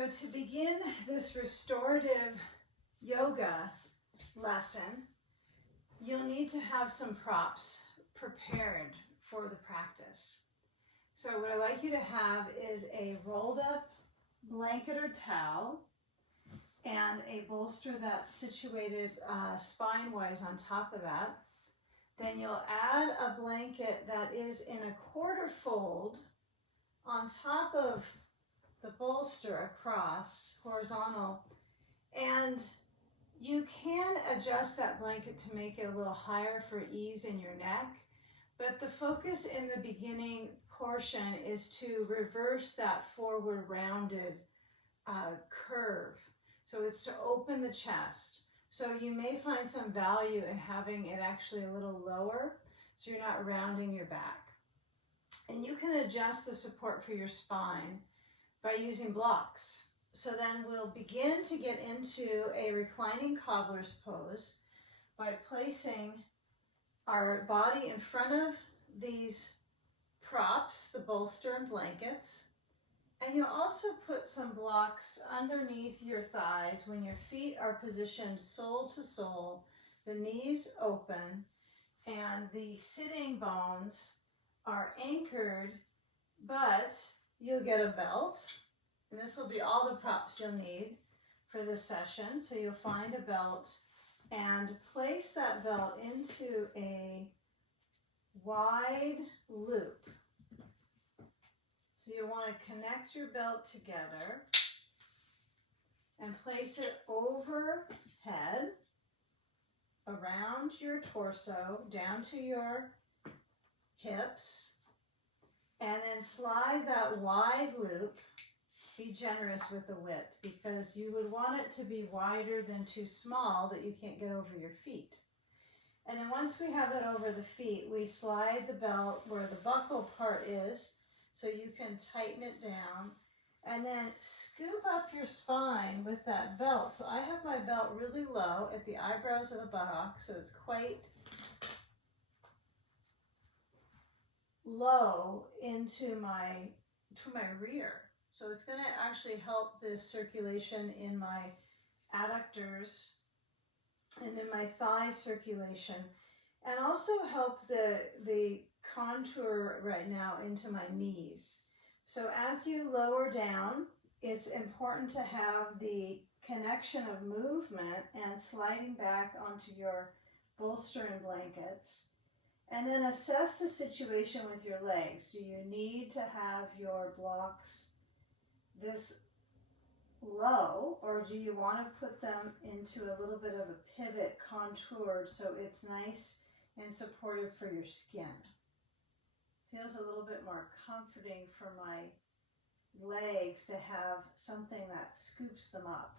So to begin this restorative yoga lesson, you'll need to have some props prepared for the practice. So what I'd like you to have is a rolled up blanket or towel and a bolster that's situated spine-wise on top of that. Then you'll add a blanket that is in a quarter fold on top of the bolster across, horizontal, and you can adjust that blanket to make it a little higher for ease in your neck, but the focus in the beginning portion is to reverse that forward rounded curve. So it's to open the chest. So you may find some value in having it actually a little lower, so you're not rounding your back. And you can adjust the support for your spine by using blocks. So then we'll begin to get into a reclining cobbler's pose by placing our body in front of these props, the bolster and blankets. And you'll also put some blocks underneath your thighs when your feet are positioned sole to sole, the knees open, and the sitting bones are anchored, but you'll get a belt, and this will be all the props you'll need for this session. So you'll find a belt and place that belt into a wide loop. So you want to connect your belt together and place it overhead, around your torso, down to your hips, and then slide that wide loop. Be generous with the width because you would want it to be wider than too small that you can't get over your feet. And then once we have it over the feet, we slide the belt where the buckle part is so you can tighten it down, and then scoop up your spine with that belt. So I have my belt really low at the eyebrows of the buttock, so it's quite low into my rear. So it's going to actually help this circulation in my adductors and in my thigh circulation, and also help the contour right now into my knees. So as you lower down, it's important to have the connection of movement and sliding back onto your bolster and blankets. And then assess the situation with your legs. Do you need to have your blocks this low, or do you want to put them into a little bit of a pivot contoured so it's nice and supportive for your skin? Feels a little bit more comforting for my legs to have something that scoops them up.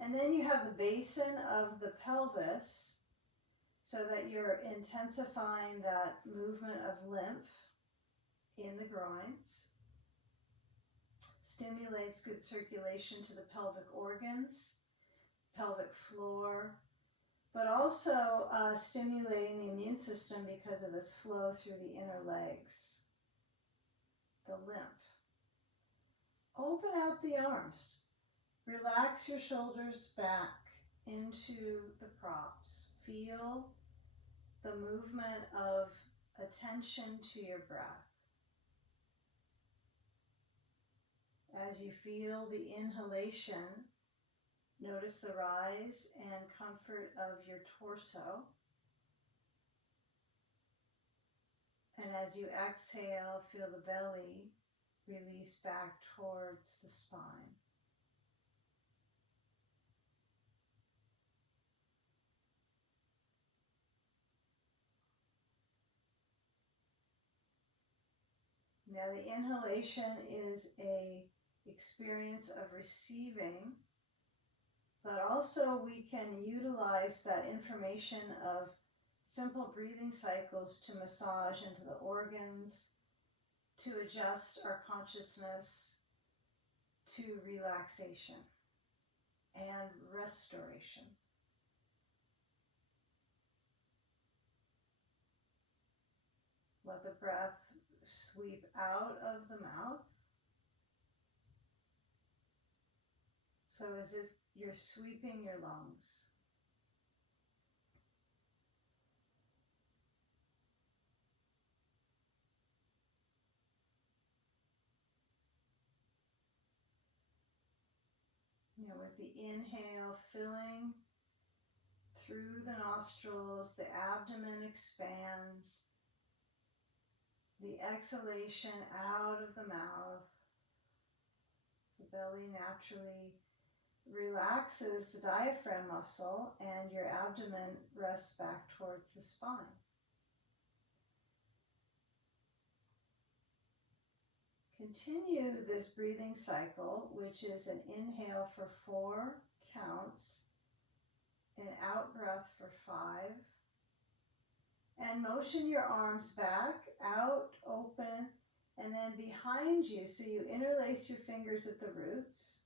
And then you have the basin of the pelvis so that you're intensifying that movement of lymph in the groins. Stimulates good circulation to the pelvic organs, pelvic floor, but also stimulating the immune system because of this flow through the inner legs, the lymph. Open out the arms. Relax your shoulders back into the props. Feel the movement of attention to your breath. As you feel the inhalation, notice the rise and comfort of your torso. And as you exhale, feel the belly release back towards the spine. Now the inhalation is an experience of receiving, but also we can utilize that information of simple breathing cycles to massage into the organs, to adjust our consciousness to relaxation and restoration. Let the breath sweep out of the mouth So as this, you're sweeping your lungs. You know, with the inhale, filling through the nostrils, the abdomen expands. The exhalation out of the mouth. The belly naturally relaxes the diaphragm muscle and your abdomen rests back towards the spine. Continue this breathing cycle, which is an inhale for 4 counts, an out breath for 5, and motion your arms back, out, open, and then behind you, so you interlace your fingers at the roots,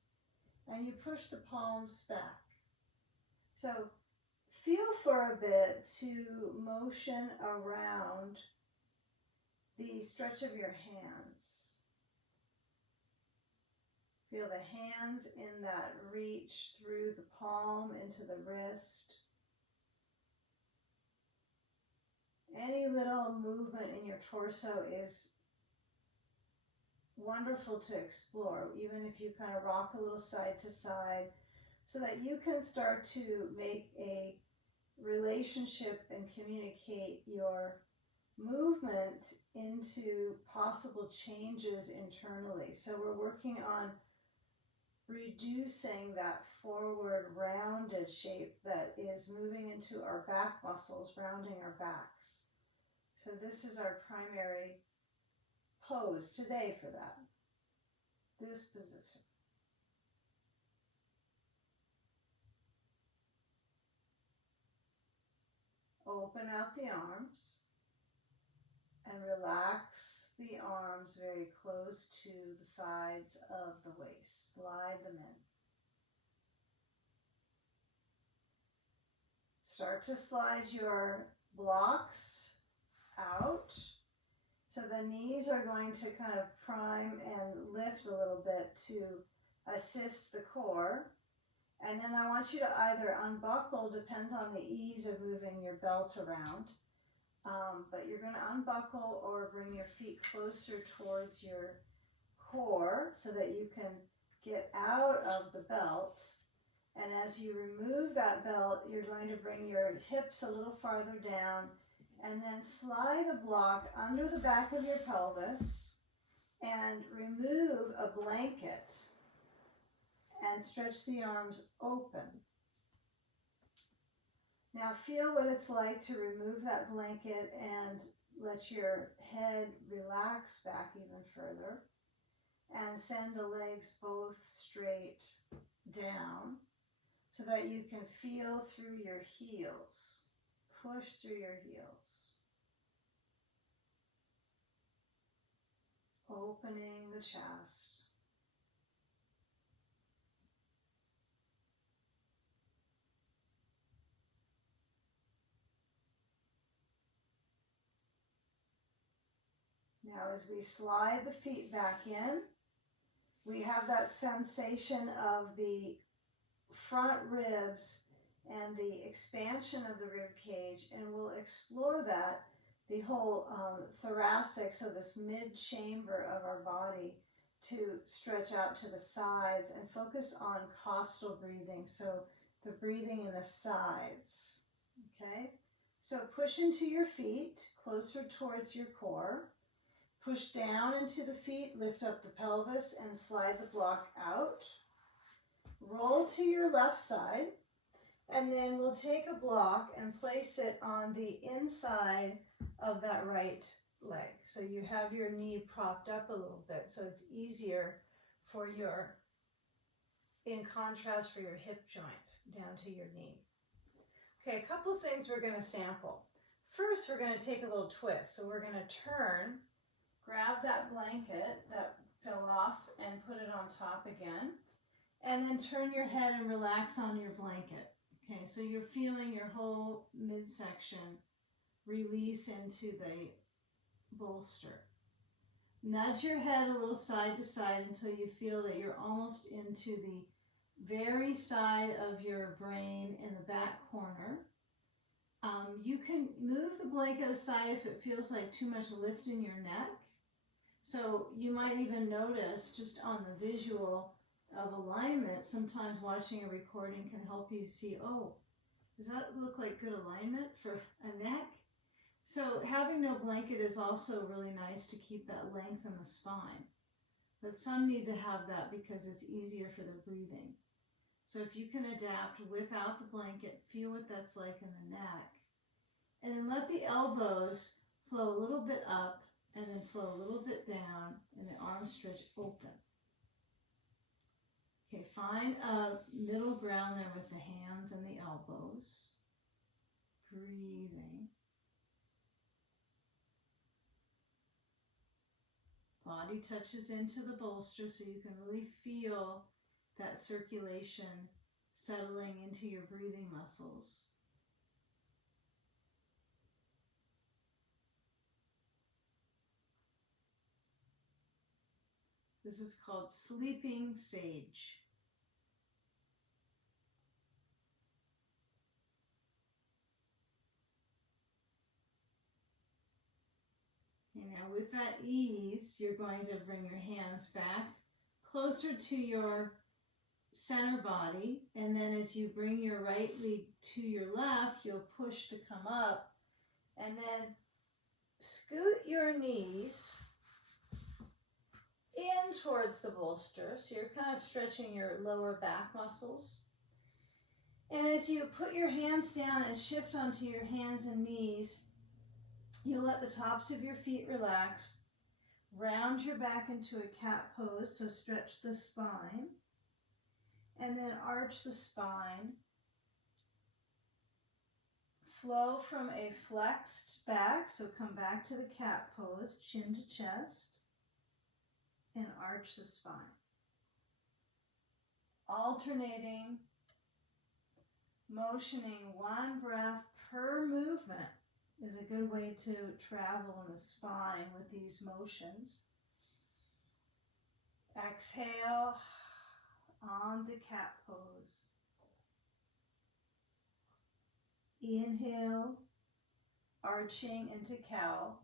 and you push the palms back. So feel for a bit to motion around the stretch of your hands. Feel the hands in that reach through the palm into the wrist. Any little movement in your torso is wonderful to explore, even if you kind of rock a little side to side, so that you can start to make a relationship and communicate your movement into possible changes internally. So we're working on reducing that forward rounded shape that is moving into our back muscles, rounding our backs. So this is our primary pose today for that, this position. Open out the arms and relax the arms very close to the sides of the waist. Slide them in. Start to slide your blocks out. So the knees are going to kind of prime and lift a little bit to assist the core. And then I want you to either unbuckle, depends on the ease of moving your belt around, but you're going to unbuckle or bring your feet closer towards your core so that you can get out of the belt. And as you remove that belt, you're going to bring your hips a little farther down and then slide a block under the back of your pelvis and remove a blanket and stretch the arms open. Now feel what it's like to remove that blanket and let your head relax back even further and send the legs both straight down so that you can feel through your heels. Push through your heels. Opening the chest. Now as we slide the feet back in, we have that sensation of the front ribs and the expansion of the rib cage, and we'll explore that, the whole thoracic, so this mid-chamber of our body, to stretch out to the sides and focus on costal breathing, so the breathing in the sides, okay? So push into your feet, closer towards your core. Push down into the feet, lift up the pelvis, and slide the block out. Roll to your left side, and then we'll take a block and place it on the inside of that right leg. So you have your knee propped up a little bit, so it's easier for your, in contrast for your hip joint down to your knee. Okay, a couple things we're going to sample. First, we're going to take a little twist. So we're going to turn, grab that blanket that fell off and put it on top again, and then turn your head and relax on your blanket. Okay, so you're feeling your whole midsection release into the bolster. Nudge your head a little side to side until you feel that you're almost into the very side of your brain in the back corner. You can move the blanket aside if it feels like too much lift in your neck. So you might even notice just on the visual of alignment, sometimes watching a recording can help you see, oh, does that look like good alignment for a neck? So having no blanket is also really nice to keep that length in the spine. But some need to have that because it's easier for their breathing. So if you can adapt without the blanket, feel what that's like in the neck. And then let the elbows flow a little bit up and then flow a little bit down and the arms stretch open. Okay, find a middle ground there with the hands and the elbows. Breathing. Body touches into the bolster so you can really feel that circulation settling into your breathing muscles. This is called sleeping sage. Okay, now with that ease, you're going to bring your hands back closer to your center body, and then as you bring your right leg to your left, you'll push to come up, and then scoot your knees in towards the bolster, so you're kind of stretching your lower back muscles. And as you put your hands down and shift onto your hands and knees, you'll let the tops of your feet relax, round your back into a cat pose, so stretch the spine, and then arch the spine. Flow from a flexed back, so come back to the cat pose, chin to chest, and arch the spine. Alternating, motioning one breath per movement is a good way to travel in the spine with these motions. Exhale on the cat pose. Inhale, arching into cow.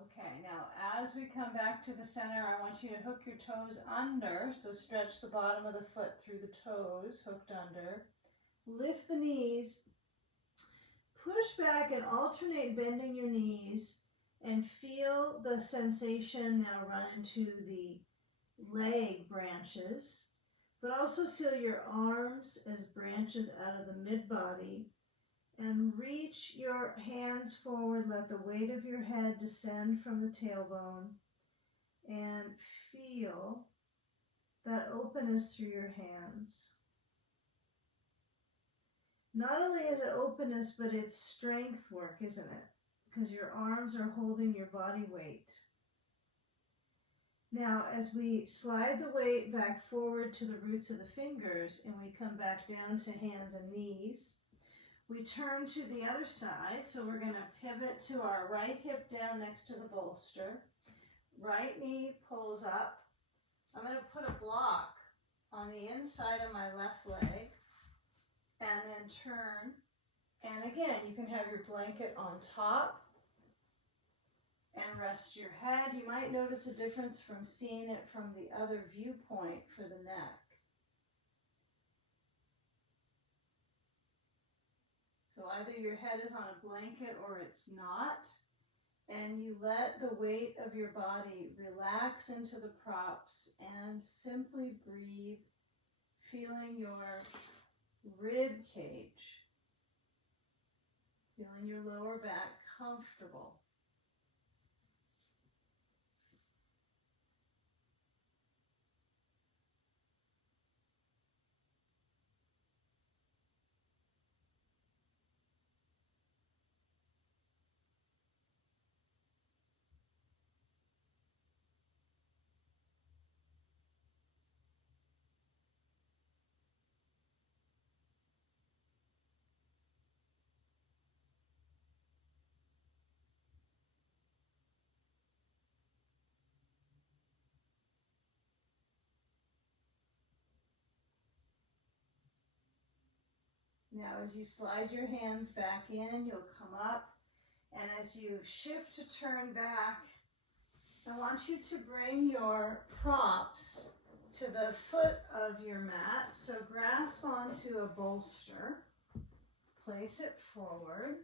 Okay, now as we come back to the center, I want you to hook your toes under, so stretch the bottom of the foot through the toes, hooked under. Lift the knees, push back and alternate bending your knees, and feel the sensation now run into the leg branches, but also feel your arms as branches out of the mid-body, and reach your hands forward. Let the weight of your head descend from the tailbone, and feel that openness through your hands. Not only is it openness, but it's strength work, isn't it? Because your arms are holding your body weight. Now, as we slide the weight back forward to the roots of the fingers and we come back down to hands and knees, we turn to the other side. So we're going to pivot to our right hip down next to the bolster. Right knee pulls up. I'm going to put a block on the inside of my left leg and then turn. And again, you can have your blanket on top and rest your head. You might notice a difference from seeing it from the other viewpoint for the neck. So either your head is on a blanket or it's not, and you let the weight of your body relax into the props and simply breathe, feeling your rib cage, feeling your lower back comfortable. Now as you slide your hands back in, you'll come up, and as you shift to turn back, I want you to bring your props to the foot of your mat. So grasp onto a bolster, place it forward.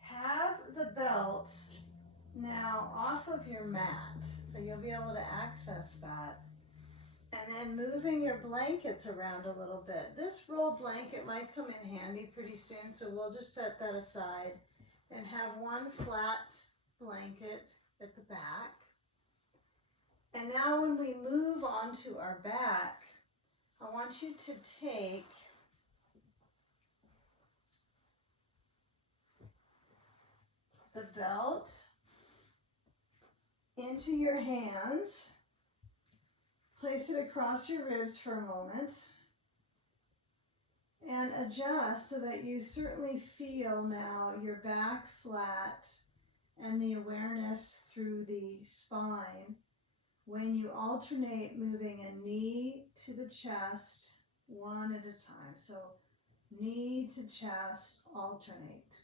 Have the belt now off of your mat, so you'll be able to access that. And then moving your blankets around a little bit. This rolled blanket might come in handy pretty soon, so we'll just set that aside and have one flat blanket at the back. And now when we move onto our back, I want you to take the belt into your hands. Place it across your ribs for a moment and adjust so that you certainly feel now your back flat and the awareness through the spine when you alternate moving a knee to the chest one at a time. So knee to chest, alternate.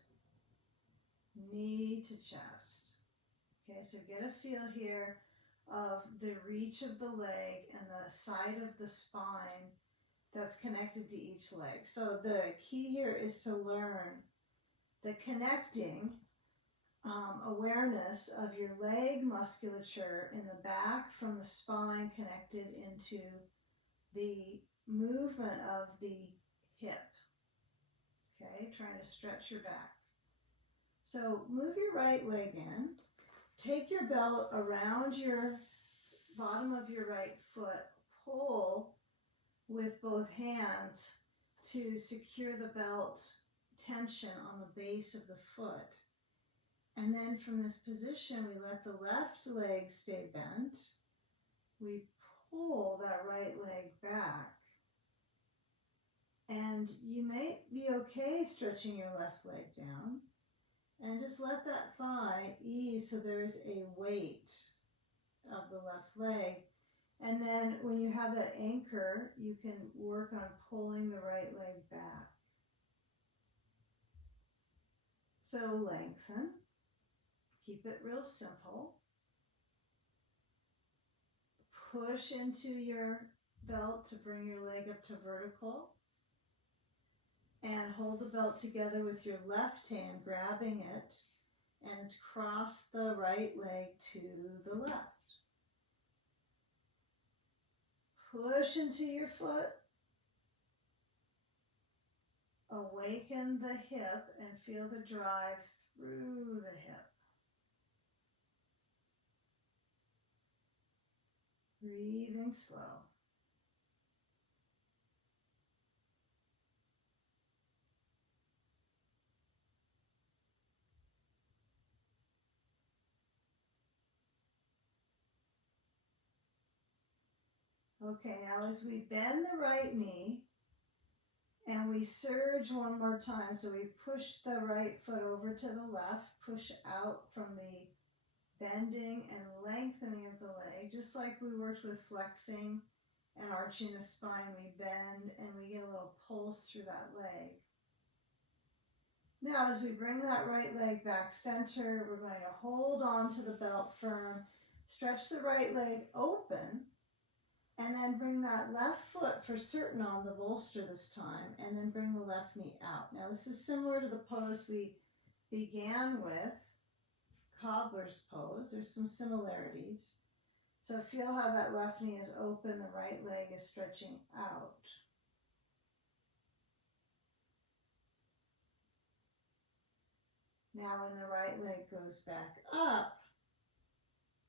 Knee to chest. Okay, so get a feel here of the reach of the leg and the side of the spine that's connected to each leg. So the key here is to learn the connecting awareness of your leg musculature in the back from the spine connected into the movement of the hip. Okay, trying to stretch your back. So move your right leg in. Take your belt around your bottom of your right foot. Pull with both hands to secure the belt tension on the base of the foot. And then from this position, we let the left leg stay bent. We pull that right leg back. And you may be okay stretching your left leg down. And just let that thigh ease so there's a weight of the left leg. And then when you have that anchor, you can work on pulling the right leg back. So lengthen. Keep it real simple. Push into your belt to bring your leg up to vertical. And hold the belt together with your left hand, grabbing it, and cross the right leg to the left. Push into your foot. Awaken the hip and feel the drive through the hip. Breathing slow. Okay, now as we bend the right knee and we surge one more time, so we push the right foot over to the left, push out from the bending and lengthening of the leg, just like we worked with flexing and arching the spine. We bend and we get a little pulse through that leg. Now as we bring that right leg back center, we're going to hold on to the belt firm, stretch the right leg open, and then bring that left foot for certain on the bolster this time, and then bring the left knee out. Now this is similar to the pose we began with, cobbler's pose. There's some similarities. So feel how that left knee is open, the right leg is stretching out. Now when the right leg goes back up,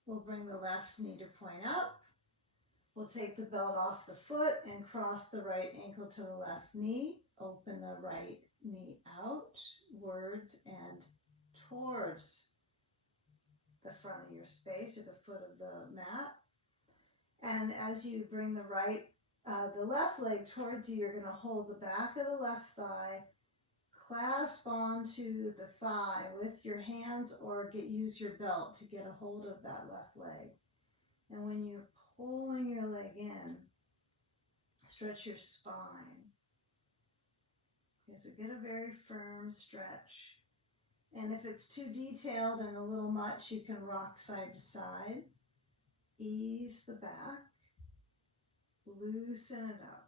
we'll bring the left knee to point up. We'll take the belt off the foot and cross the right ankle to the left knee. Open the right knee outwards and towards the front of your space or the foot of the mat. And as you bring the left leg towards you, you're going to hold the back of the left thigh, clasp onto the thigh with your hands, or use your belt to get a hold of that left leg. And when you're pulling your leg in, stretch your spine. Okay, so get a very firm stretch. And if it's too detailed and a little much, you can rock side to side. Ease the back. Loosen it up.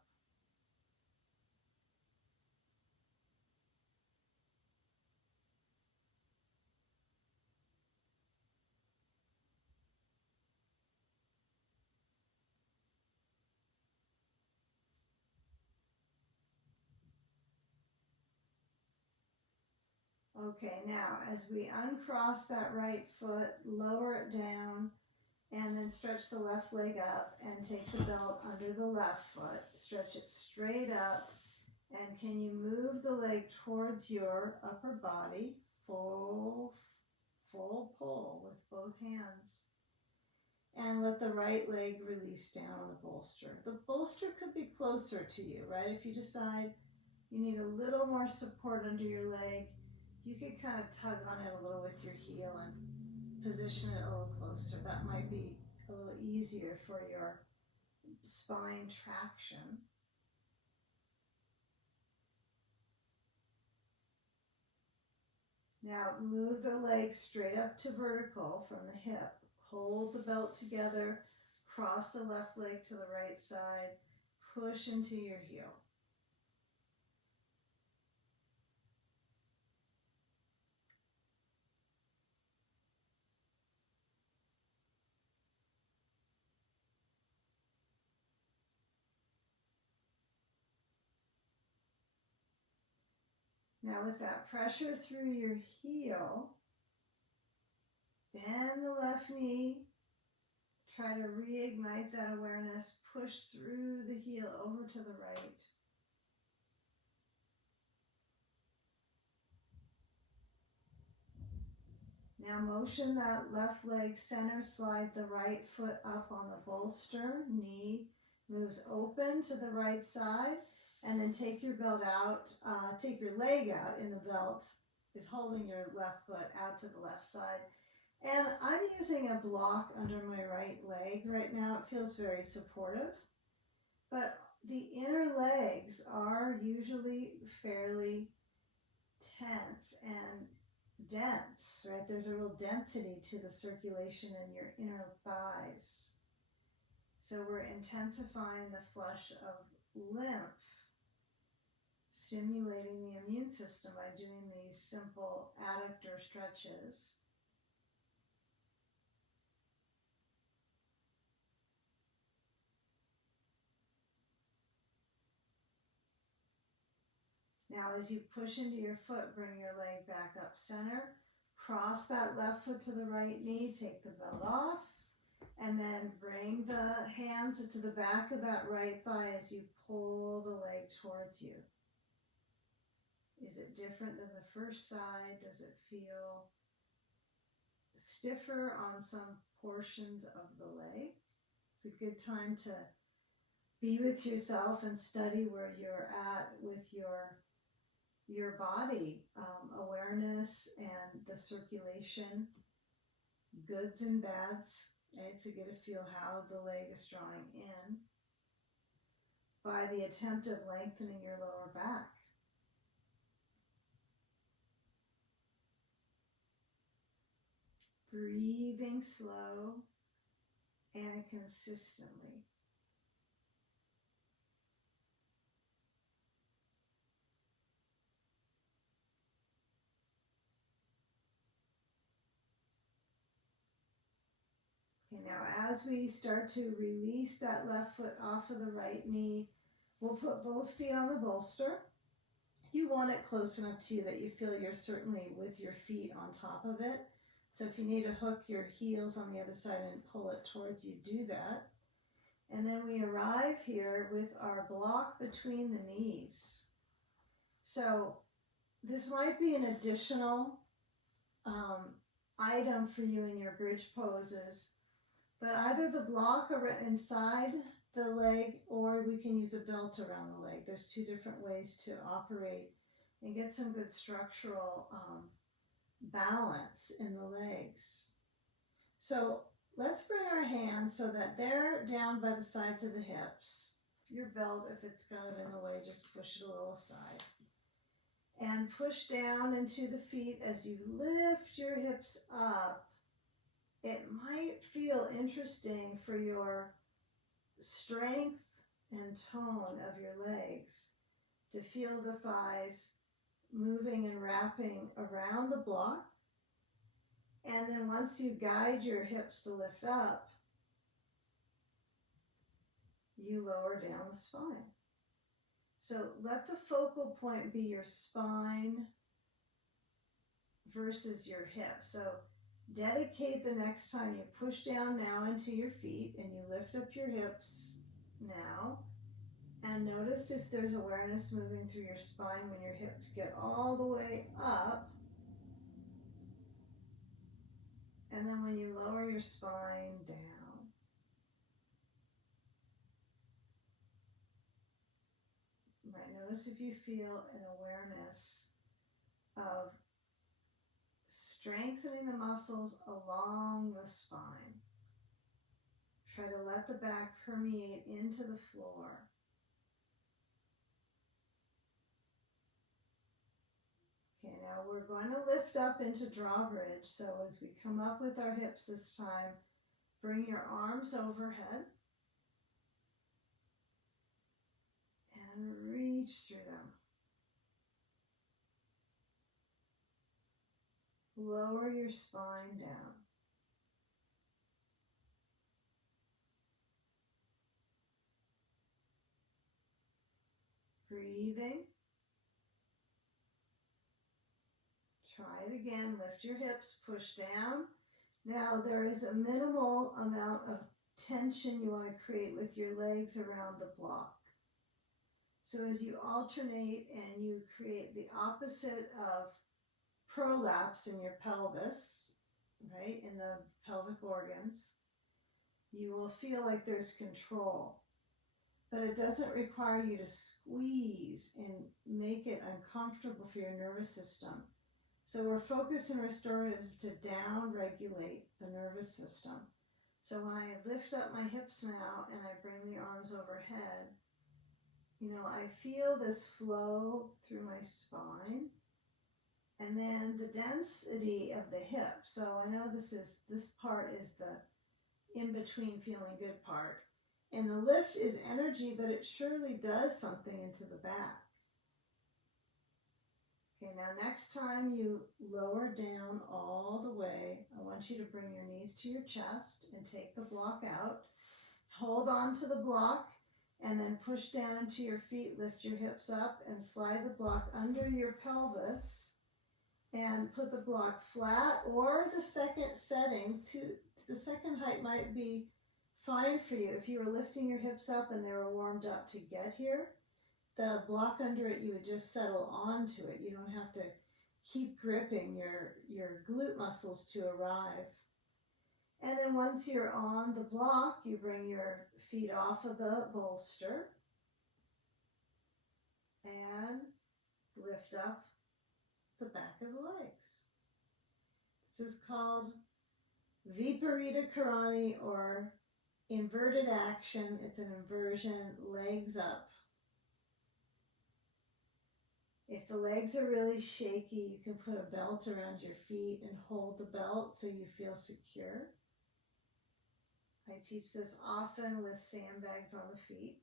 Okay, now as we uncross that right foot, lower it down, and then stretch the left leg up and take the belt under the left foot. Stretch it straight up, and can you move the leg towards your upper body? Full pull with both hands. And let the right leg release down on the bolster. The bolster could be closer to you, right? If you decide you need a little more support under your leg, you could kind of tug on it a little with your heel and position it a little closer. That might be a little easier for your spine traction. Now move the leg straight up to vertical from the hip. Hold the belt together, cross the left leg to the right side, push into your heel. Now with that pressure through your heel, bend the left knee, try to reignite that awareness, push through the heel over to the right. Now motion that left leg center, slide the right foot up on the bolster, knee moves open to the right side, and then take your belt out, take your leg out in the belt, is holding your left foot out to the left side. And I'm using a block under my right leg right now. It feels very supportive, but the inner legs are usually fairly tense and dense, right? There's a real density to the circulation in your inner thighs. So we're intensifying the flush of lymph, stimulating the immune system by doing these simple adductor stretches. Now as you push into your foot, bring your leg back up center, cross that left foot to the right knee, take the belt off, and then bring the hands to the back of that right thigh as you pull the leg towards you. Is it different than the first side? Does it feel stiffer on some portions of the leg? It's a good time to be with yourself and study where you're at with your body, awareness and the circulation, goods and bads, right? So get a feel how the leg is drawing in by the attempt of lengthening your lower back. Breathing slow and consistently. Okay, now as we start to release that left foot off of the right knee, we'll put both feet on the bolster. You want it close enough to you that you feel you're certainly with your feet on top of it. So if you need to hook your heels on the other side and pull it towards you, do that. And then we arrive here with our block between the knees. So this might be an additional item for you in your bridge poses, but either the block inside the leg or we can use a belt around the leg. There's two different ways to operate and get some good structural balance in the legs. So let's bring our hands so that they're down by the sides of the hips. your belt, if it's kind of in the way, just push it a little aside. And push down into the feet as you lift your hips up. It might feel interesting for your strength and tone of your legs to feel the thighs moving and wrapping around the block. And then once you guide your hips to lift up, you lower down the spine. So let the focal point be your spine versus your hip. So dedicate the next time you push down now into your feet and you lift up your hips now. And notice if there's awareness moving through your spine when your hips get all the way up. And then when you lower your spine down. Right, notice if you feel an awareness of strengthening the muscles along the spine. Try to let the back permeate into the floor. Okay, now we're going to lift up into drawbridge. So as we come up with our hips this time, bring your arms overhead and reach through them. Lower your spine down. Breathing. Try it again. Lift your hips, push down. Now there is a minimal amount of tension you want to create with your legs around the block. So as you alternate and you create the opposite of prolapse in your pelvis, right, in the pelvic organs, you will feel like there's control. But it doesn't require you to squeeze and make it uncomfortable for your nervous system. So we're focused in restoratives to down-regulate the nervous system. So when I lift up my hips now and I bring the arms overhead, I feel this flow through my spine. And then the density of the hip. So I know this part is the in-between feeling good part. And the lift is energy, but it surely does something into the back. Okay, now next time you lower down all the way, I want you to bring your knees to your chest and take the block out. Hold on to the block and then push down into your feet, lift your hips up and slide the block under your pelvis and put the block flat, or the second setting to the second height might be fine for you. If you were lifting your hips up and they were warmed up to get here, the block under it, you would just settle onto it. You don't have to keep gripping your glute muscles to arrive. And then once you're on the block, you bring your feet off of the bolster and lift up the back of the legs. This is called Viparita Karani, or inverted action. It's an inversion, legs up. If the legs are really shaky, you can put a belt around your feet and hold the belt so you feel secure. I teach this often with sandbags on the feet.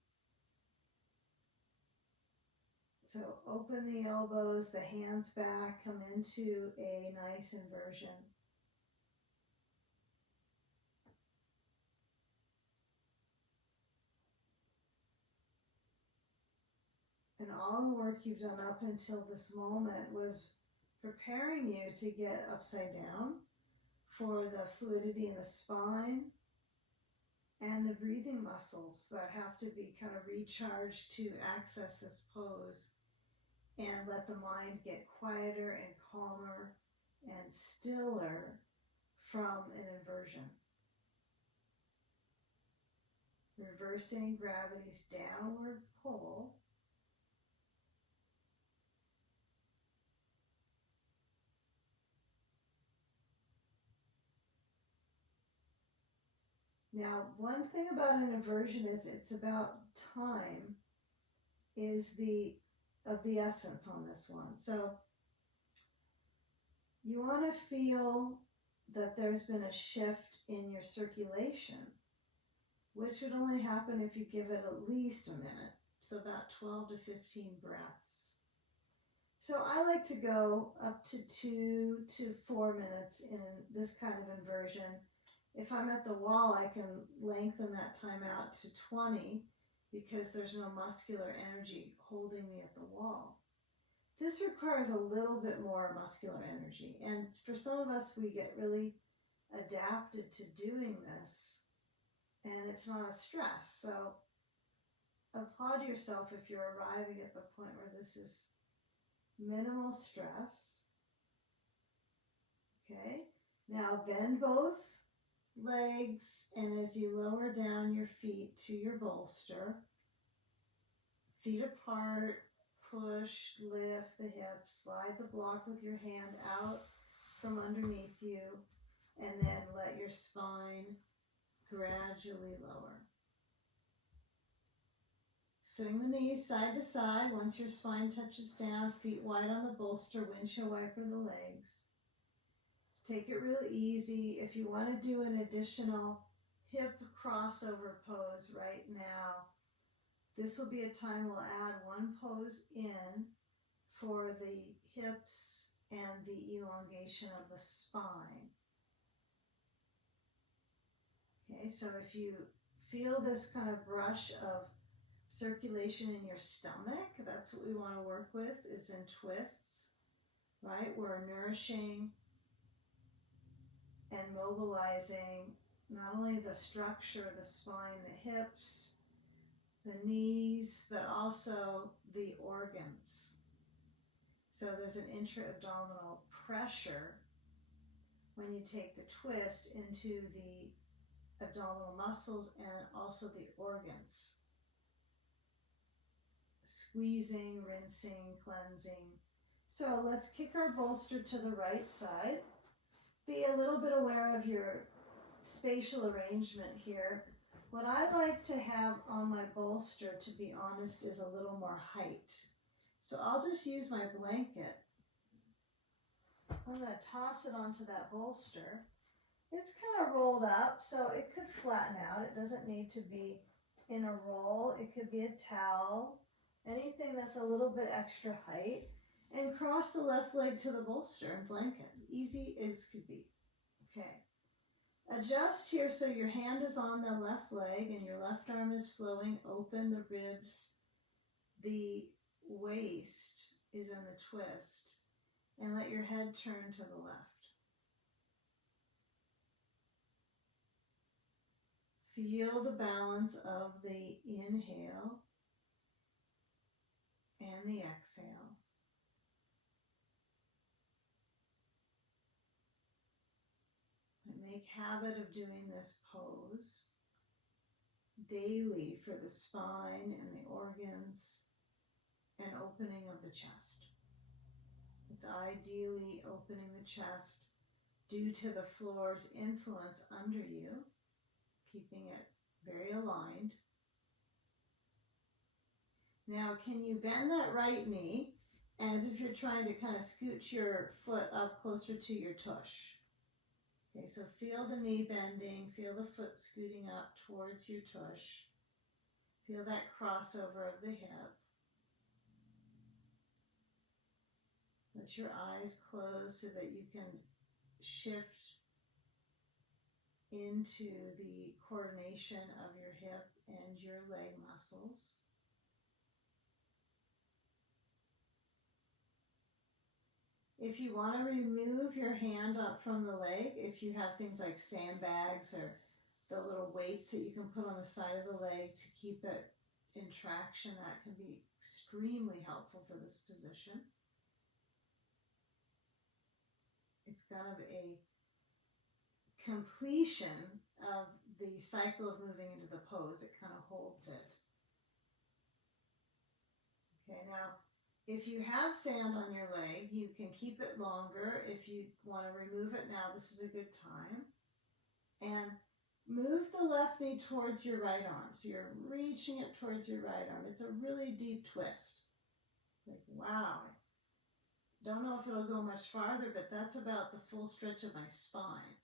So open the elbows, the hands back, come into a nice inversion. And all the work you've done up until this moment was preparing you to get upside down for the fluidity in the spine and the breathing muscles that have to be kind of recharged to access this pose and let the mind get quieter and calmer and stiller from an inversion. Reversing gravity's downward pull. Now, one thing about an inversion is it's about time is of the essence on this one. So you want to feel that there's been a shift in your circulation, which would only happen if you give it at least a minute. So about 12 to 15 breaths. So I like to go up to 2 to 4 minutes in this kind of inversion. If I'm at the wall, I can lengthen that time out to 20 because there's no muscular energy holding me at the wall. This requires a little bit more muscular energy. And for some of us, we get really adapted to doing this, and it's not a stress. So applaud yourself if you're arriving at the point where this is minimal stress. Okay, now bend both legs, and as you lower down your feet to your bolster, feet apart, push, lift the hips, slide the block with your hand out from underneath you, and then let your spine gradually lower. Swing the knees side to side. Once your spine touches down, feet wide on the bolster, windshield wiper the legs. Take it really easy. If you want to do an additional hip crossover pose right now, this will be a time we'll add one pose in for the hips and the elongation of the spine. Okay, so if you feel this kind of brush of circulation in your stomach, that's what we want to work with, is in twists, right? We're nourishing and mobilizing not only the structure, the spine, the hips, the knees, but also the organs. So there's an intra-abdominal pressure when you take the twist into the abdominal muscles and also the organs. Squeezing, rinsing, cleansing. So let's kick our bolster to the right side. Be a little bit aware of your spatial arrangement here. What I like to have on my bolster, to be honest, is a little more height. So I'll just use my blanket. I'm going to toss it onto that bolster. It's kind of rolled up, so it could flatten out. It doesn't need to be in a roll. It could be a towel, anything that's a little bit extra height. And cross the left leg to the bolster and blanket. Easy as could be. Okay. Adjust here so your hand is on the left leg and your left arm is flowing open, the ribs, the waist is in the twist, and let your head turn to the left. Feel the balance of the inhale and the exhale. Make habit of doing this pose daily for the spine and the organs and opening of the chest. It's ideally opening the chest due to the floor's influence under you, keeping it very aligned. Now, can you bend that right knee as if you're trying to kind of scooch your foot up closer to your tush? Okay, so feel the knee bending, feel the foot scooting up towards your tush. Feel that crossover of the hip. Let your eyes close so that you can shift into the coordination of your hip and your leg muscles. If you want to remove your hand up from the leg, if you have things like sandbags or the little weights that you can put on the side of the leg to keep it in traction, that can be extremely helpful for this position. It's kind of a completion of the cycle of moving into the pose. It kind of holds it. Okay, now, if you have sand on your leg, you can keep it longer. If you want to remove it now, this is a good time. And move the left knee towards your right arm. So you're reaching it towards your right arm. It's a really deep twist. Like, wow. Don't know if it'll go much farther, but that's about the full stretch of my spine.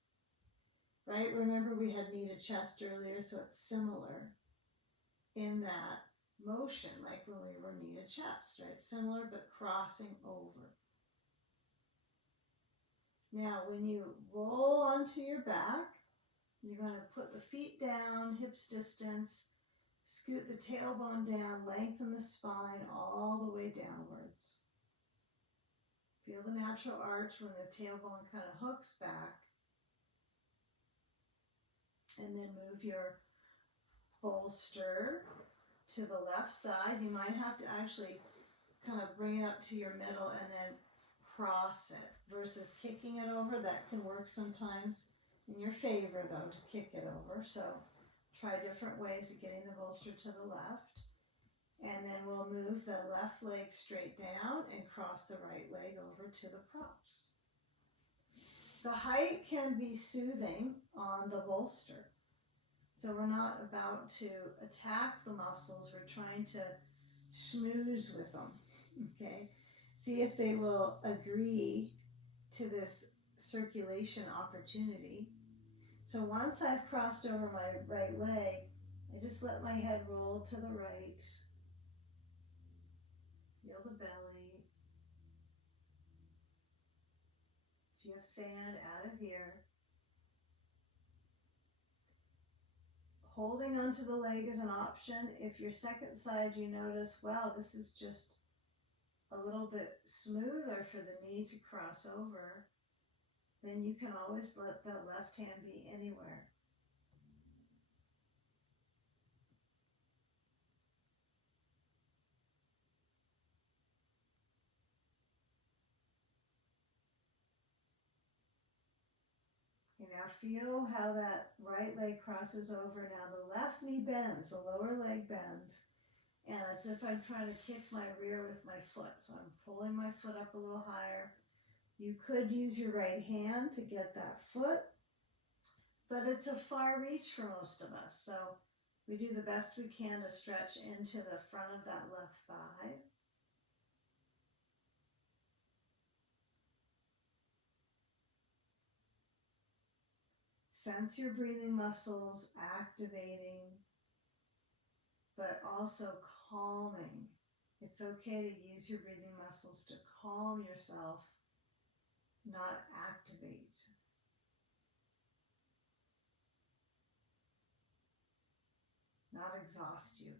Right? Remember we had knee to chest earlier, so it's similar in that motion, like when we were knee to chest, right? Similar, but crossing over. Now, when you roll onto your back, you're going to put the feet down, hips distance, scoot the tailbone down, lengthen the spine all the way downwards. Feel the natural arch when the tailbone kind of hooks back. And then move your bolster to the left side. You might have to actually kind of bring it up to your middle and then cross it versus kicking it over. That can work sometimes in your favor though, to kick it over. So try different ways of getting the bolster to the left. And then we'll move the left leg straight down and cross the right leg over to the props. The height can be soothing on the bolster. So we're not about to attack the muscles, we're trying to schmooze with them, okay? See if they will agree to this circulation opportunity. So once I've crossed over my right leg, I just let my head roll to the right. Feel the belly. If you have sand, add it here. Holding onto the leg is an option. If your second side you notice, wow, this is just a little bit smoother for the knee to cross over, then you can always let that left hand be anywhere. Okay, now feel how that right leg crosses over. Now the left knee bends, the lower leg bends, and it's as if I'm trying to kick my rear with my foot. So I'm pulling my foot up a little higher. You could use your right hand to get that foot, but it's a far reach for most of us. So we do the best we can to stretch into the front of that left thigh. Sense your breathing muscles activating, but also calming. It's okay to use your breathing muscles to calm yourself, not activate. Not exhaust you.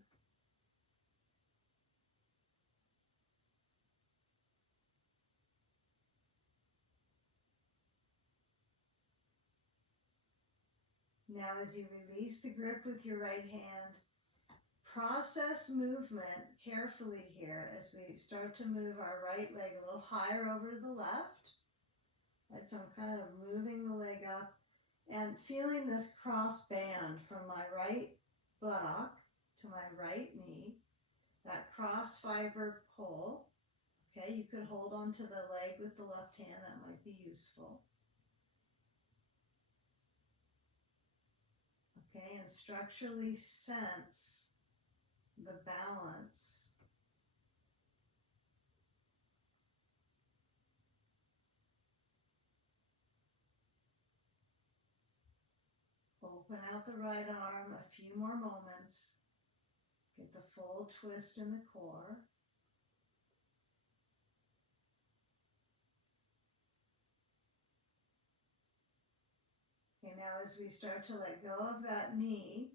Now as you release the grip with your right hand, process movement carefully here as we start to move our right leg a little higher over to the left. Right, so I'm kind of moving the leg up and feeling this cross band from my right buttock to my right knee, that cross fiber pull. Okay, you could hold on to the leg with the left hand, that might be useful. Okay, and structurally sense the balance. Open out the right arm a few more moments. Get the full twist in the core. Okay, now as we start to let go of that knee,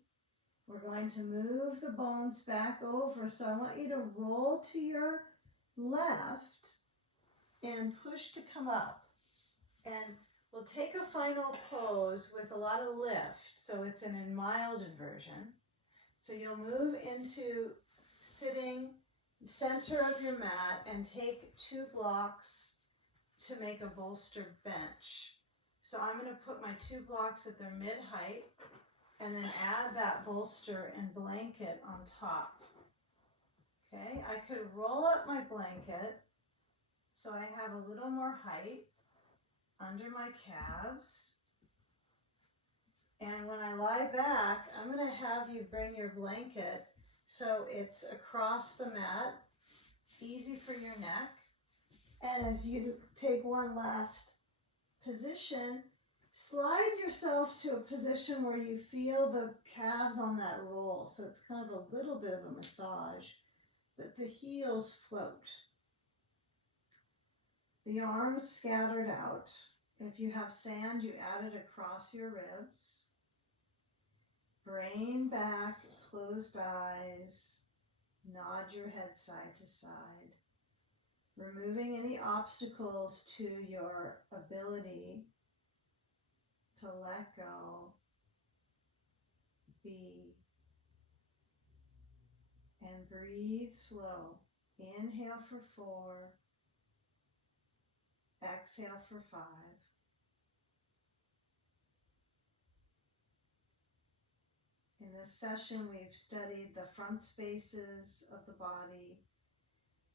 we're going to move the bones back over. So I want you to roll to your left and push to come up. And we'll take a final pose with a lot of lift. So it's in a mild inversion. So you'll move into sitting center of your mat and take 2 blocks to make a bolster bench. So I'm going to put my 2 blocks at their mid-height and then add that bolster and blanket on top. Okay, I could roll up my blanket so I have a little more height under my calves. And when I lie back. I'm going to have you bring your blanket so it's across the mat, easy for your neck. And as you take one last position, slide yourself to a position where you feel the calves on that roll. So it's kind of a little bit of a massage, but the heels float. The arms scattered out. If you have sand, you add it across your ribs. Brain back, closed eyes. Nod your head side to side. Removing any obstacles to your ability to let go, be, and breathe slow. Inhale for 4. Exhale for 5. In this session, we've studied the front spaces of the body,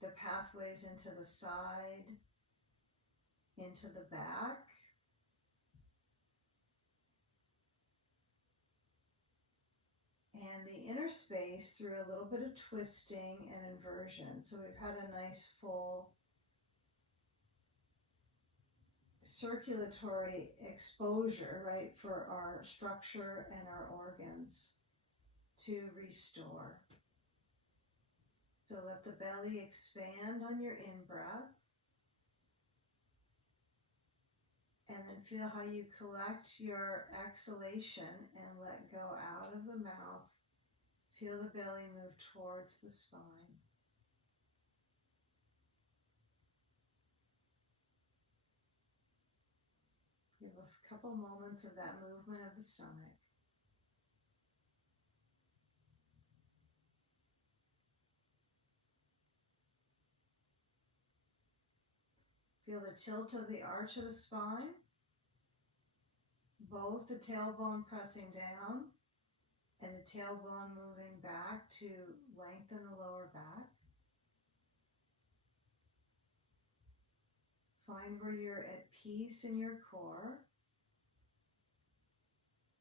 the pathways into the side, into the back, and the inner space through a little bit of twisting and inversion. So we've had a nice full circulatory exposure, right, for our structure and our organs to restore. So let the belly expand on your in-breath. And then feel how you collect your exhalation and let go out of the mouth. Feel the belly move towards the spine. Give a couple moments of that movement of the stomach. Feel the tilt of the arch of the spine, both the tailbone pressing down and the tailbone moving back to lengthen the lower back. Find where you're at peace in your core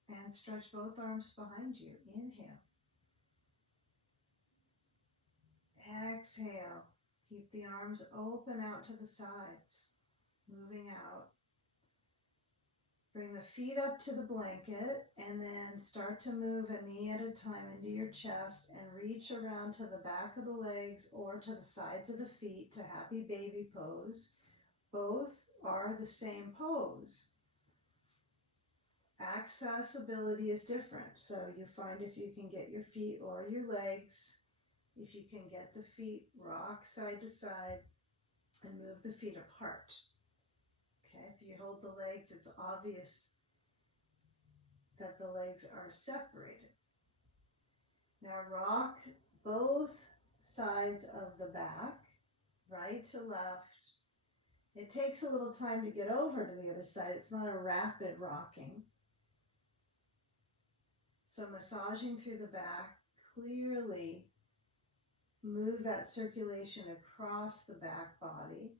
and stretch both arms behind you. Inhale. Exhale. Keep the arms open out to the sides, moving out. Bring the feet up to the blanket and then start to move a knee at a time into your chest and reach around to the back of the legs or to the sides of the feet to happy baby pose. Both are the same pose. Accessibility is different, so you find if you can get your feet or your legs, if you can get the feet rock side to side and move the feet apart. Okay, if you hold the legs, it's obvious that the legs are separated. Now rock both sides of the back, right to left. It takes a little time to get over to the other side. It's not a rapid rocking. So massaging through the back, clearly move that circulation across the back body.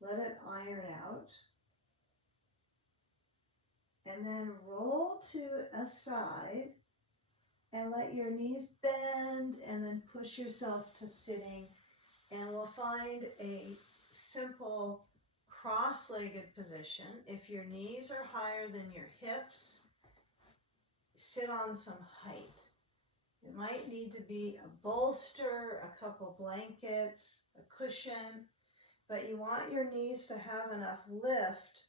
Let it iron out. And then roll to a side and let your knees bend and then push yourself to sitting. And we'll find a simple cross-legged position. If your knees are higher than your hips, sit on some height. It might need to be a bolster, a couple blankets, a cushion, but you want your knees to have enough lift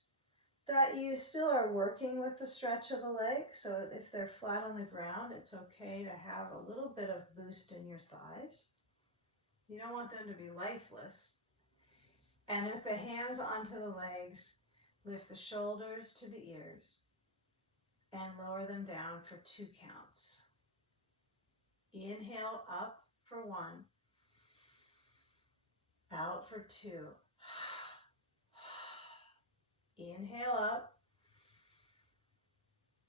that you still are working with the stretch of the leg. So if they're flat on the ground, it's okay to have a little bit of boost in your thighs. You don't want them to be lifeless. And with the hands onto the legs, lift the shoulders to the ears and lower them down for 2 counts. Inhale up for 1. Out for 2. Inhale up.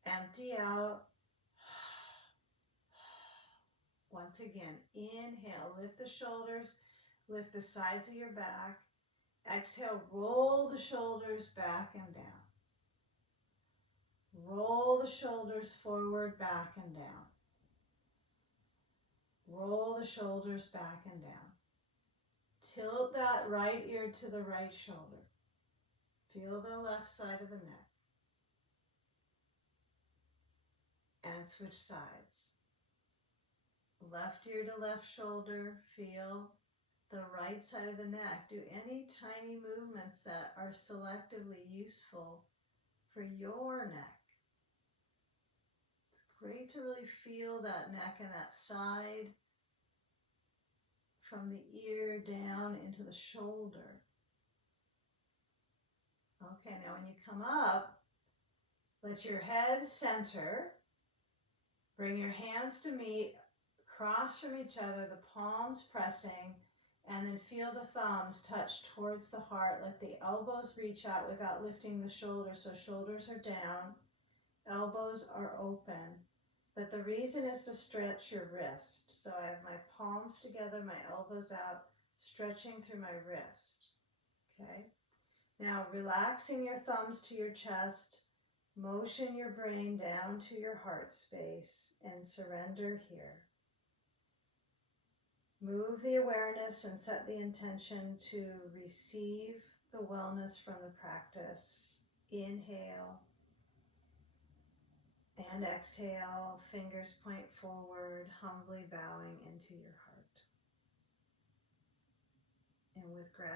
Empty out. Once again, inhale, lift the shoulders, lift the sides of your back. Exhale, roll the shoulders back and down. Roll the shoulders forward, back and down. Roll the shoulders back and down. Tilt that right ear to the right shoulder. Feel the left side of the neck. And switch sides. Left ear to left shoulder. Feel the right side of the neck. Do any tiny movements that are selectively useful for your neck. It's great to really feel that neck and that side from the ear down into the shoulder. Okay, now when you come up, let your head center. Bring your hands to meet, across from each other, the palms pressing, and then feel the thumbs touch towards the heart. Let the elbows reach out without lifting the shoulders, so shoulders are down, elbows are open. But the reason is to stretch your wrist. So I have my palms together, my elbows out, stretching through my wrist. Okay? Now relaxing your thumbs to your chest, motion your brain down to your heart space and surrender here. Move the awareness and set the intention to receive the wellness from the practice. Inhale and exhale, fingers point forward, humbly bowing into your heart. And with gratitude,